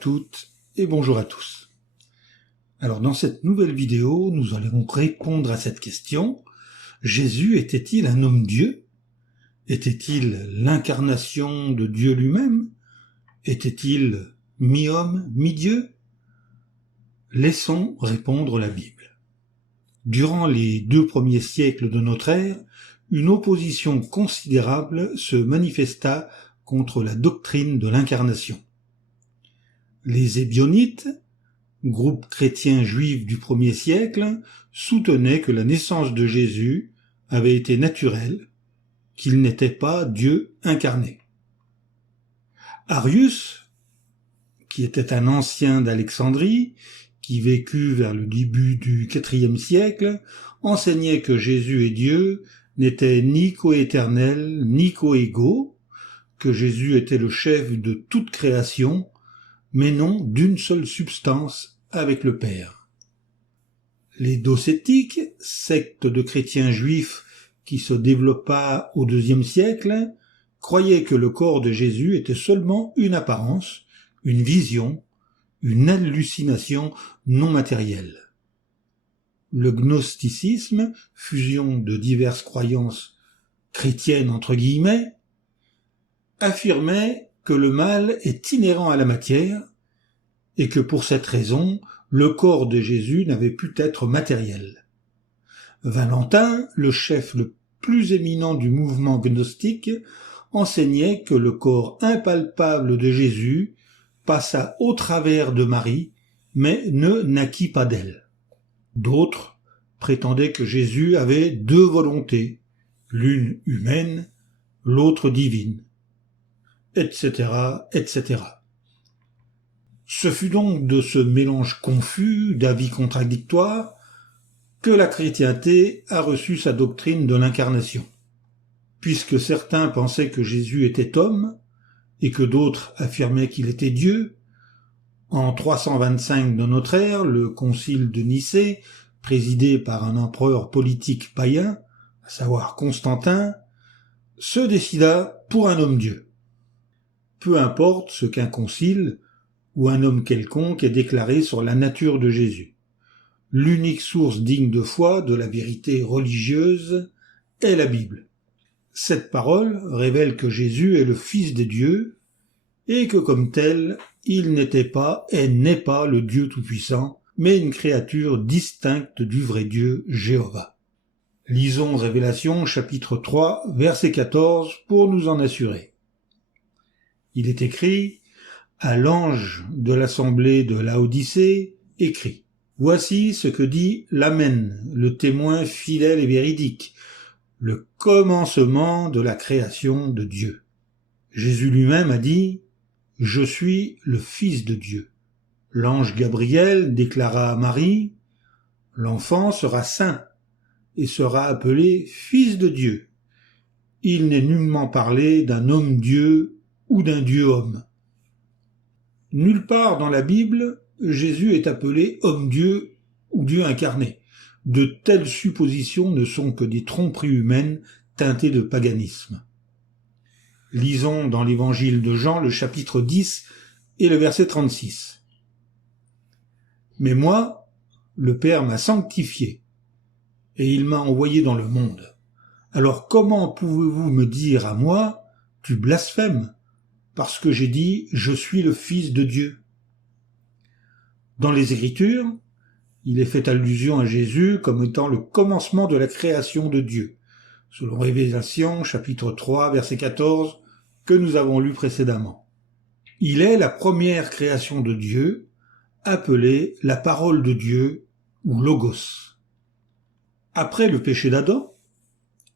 toutes et bonjour à tous. Alors dans cette nouvelle vidéo, nous allons répondre à cette question. Jésus était-il un homme-dieu? Était-il l'incarnation de Dieu lui-même? Était-il mi-homme, mi-dieu? Laissons répondre la Bible. Durant les 2 premiers siècles de notre ère, une opposition considérable se manifesta contre la doctrine de l'incarnation. Les Ébionites, groupe chrétien juif du 1er siècle, soutenaient que la naissance de Jésus avait été naturelle, qu'il n'était pas Dieu incarné. Arius, qui était un ancien d'Alexandrie, qui vécut vers le début du IVe siècle, enseignait que Jésus et Dieu n'étaient ni coéternels ni coégaux, que Jésus était le chef de toute création, mais non d'une seule substance avec le Père. Les docétiques, secte de chrétiens juifs qui se développa au IIe siècle, croyaient que le corps de Jésus était seulement une apparence, une vision, une hallucination non matérielle. Le gnosticisme, fusion de diverses croyances chrétiennes entre guillemets, affirmait que le mal est inhérent à la matière et que pour cette raison, le corps de Jésus n'avait pu être matériel. Valentin, le chef le plus éminent du mouvement gnostique, enseignait que le corps impalpable de Jésus passa au travers de Marie, mais ne naquit pas d'elle. D'autres prétendaient que Jésus avait 2 volontés, l'une humaine, l'autre divine, etc., etc. Ce fut donc de ce mélange confus d'avis contradictoires que la chrétienté a reçu sa doctrine de l'incarnation. Puisque certains pensaient que Jésus était homme et que d'autres affirmaient qu'il était Dieu, en 325 de notre ère, le concile de Nicée, présidé par un empereur politique païen, à savoir Constantin, se décida pour un homme-dieu. Peu importe ce qu'un concile ou un homme quelconque ait déclaré sur la nature de Jésus. L'unique source digne de foi de la vérité religieuse est la Bible. Cette parole révèle que Jésus est le Fils de Dieu et que comme tel, il n'était pas et n'est pas le Dieu Tout-Puissant, mais une créature distincte du vrai Dieu Jéhovah. Lisons Révélation chapitre 3, verset 14 pour nous en assurer. Il est écrit: à l'ange de l'assemblée de Laodicée, écrit: voici ce que dit l'Amen, le témoin fidèle et véridique, le commencement de la création de Dieu. Jésus lui-même a dit: je suis le Fils de Dieu. L'ange Gabriel déclara à Marie: l'enfant sera saint et sera appelé Fils de Dieu. Il n'est nullement parlé d'un homme-dieu ou d'un Dieu-homme. Nulle part dans la Bible, Jésus est appelé homme-dieu ou Dieu incarné. De telles suppositions ne sont que des tromperies humaines teintées de paganisme. Lisons dans l'évangile de Jean le chapitre 10 et le verset 36. Mais moi, le Père m'a sanctifié, et il m'a envoyé dans le monde. Alors comment pouvez-vous me dire à moi, tu blasphèmes, parce que j'ai dit, je suis le Fils de Dieu? Dans les Écritures, il est fait allusion à Jésus comme étant le commencement de la création de Dieu, selon Révélation chapitre 3 verset 14 que nous avons lu précédemment. Il est la première création de Dieu, appelée la parole de Dieu ou Logos. Après le péché d'Adam,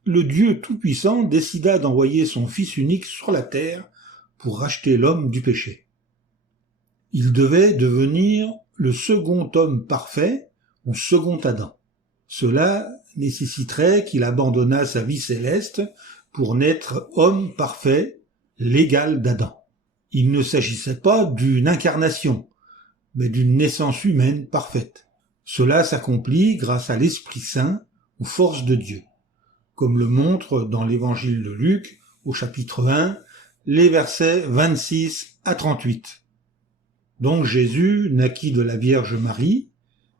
le Dieu Tout-Puissant décida d'envoyer son Fils unique sur la terre pour racheter l'homme du péché. Il devait devenir le second homme parfait, ou second Adam. Cela nécessiterait qu'il abandonnât sa vie céleste pour naître homme parfait, l'égal d'Adam. Il ne s'agissait pas d'une incarnation, mais d'une naissance humaine parfaite. Cela s'accomplit grâce à l'Esprit Saint, ou force de Dieu, comme le montre dans l'évangile de Luc, au chapitre 1, les versets 26 à 38. Donc Jésus naquit de la Vierge Marie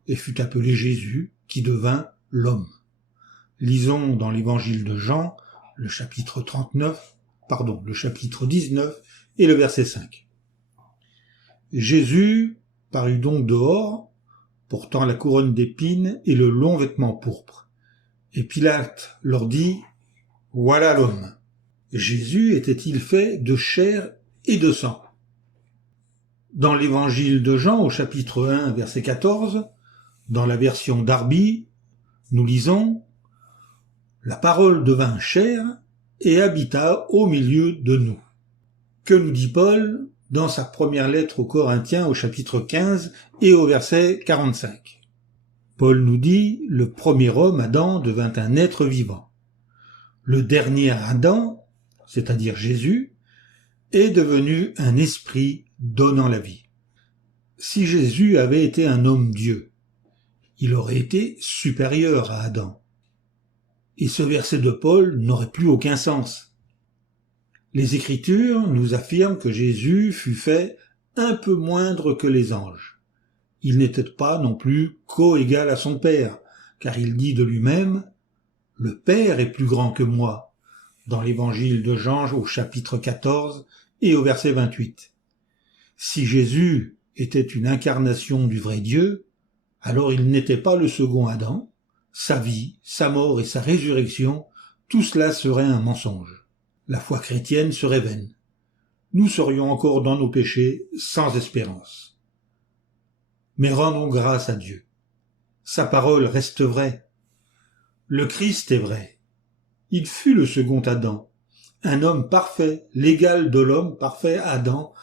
et fut appelé Jésus, qui devint l'homme. Lisons dans l'évangile de Jean, le chapitre 19 et le verset 5. Jésus parut donc dehors, portant la couronne d'épines et le long vêtement pourpre. Et Pilate leur dit, « Voilà l'homme. » Jésus était-il fait de chair et de sang? Dans l'évangile de Jean, au chapitre 1, verset 14, dans la version Darby, nous lisons « La parole devint chair et habita au milieu de nous. » Que nous dit Paul dans sa première lettre aux Corinthiens au chapitre 15 et au verset 45. Paul nous dit « Le premier homme, Adam, devint un être vivant. Le dernier Adam, c'est-à-dire Jésus, est devenu un esprit donnant la vie. » Si Jésus avait été un homme-dieu, il aurait été supérieur à Adam. Et ce verset de Paul n'aurait plus aucun sens. Les Écritures nous affirment que Jésus fut fait un peu moindre que les anges. Il n'était pas non plus co-égal à son Père, car il dit de lui-même « Le Père est plus grand que moi » dans l'évangile de Jean au chapitre 14 et au verset 28. Si Jésus était une incarnation du vrai Dieu, alors il n'était pas le second Adam. Sa vie, sa mort et sa résurrection, tout cela serait un mensonge. La foi chrétienne serait vaine. Nous serions encore dans nos péchés, sans espérance. Mais rendons grâce à Dieu. Sa parole reste vraie. Le Christ est vrai. Il fut le second Adam, un homme parfait, l'égal de l'homme parfait Adam,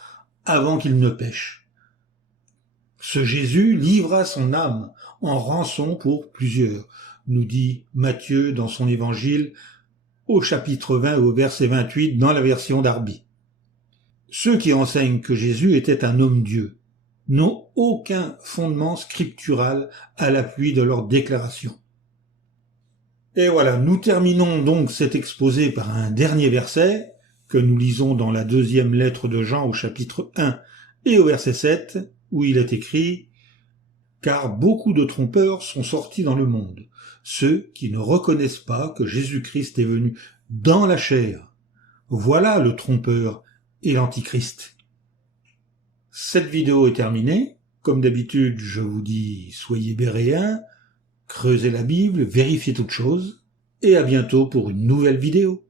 avant qu'il ne pêche. Ce Jésus livra son âme en rançon pour plusieurs, nous dit Matthieu dans son évangile au chapitre 20 au verset 28 dans la version Darby. Ceux qui enseignent que Jésus était un homme-dieu n'ont aucun fondement scriptural à l'appui de leur déclaration. Et voilà, nous terminons donc cet exposé par un dernier verset que nous lisons dans la deuxième lettre de Jean au chapitre 1 et au verset 7, où il est écrit « Car beaucoup de trompeurs sont sortis dans le monde, ceux qui ne reconnaissent pas que Jésus-Christ est venu dans la chair. Voilà le trompeur et l'antichrist. » Cette vidéo est terminée. Comme d'habitude, je vous dis soyez béréens, creusez la Bible, vérifiez toutes choses, et à bientôt pour une nouvelle vidéo.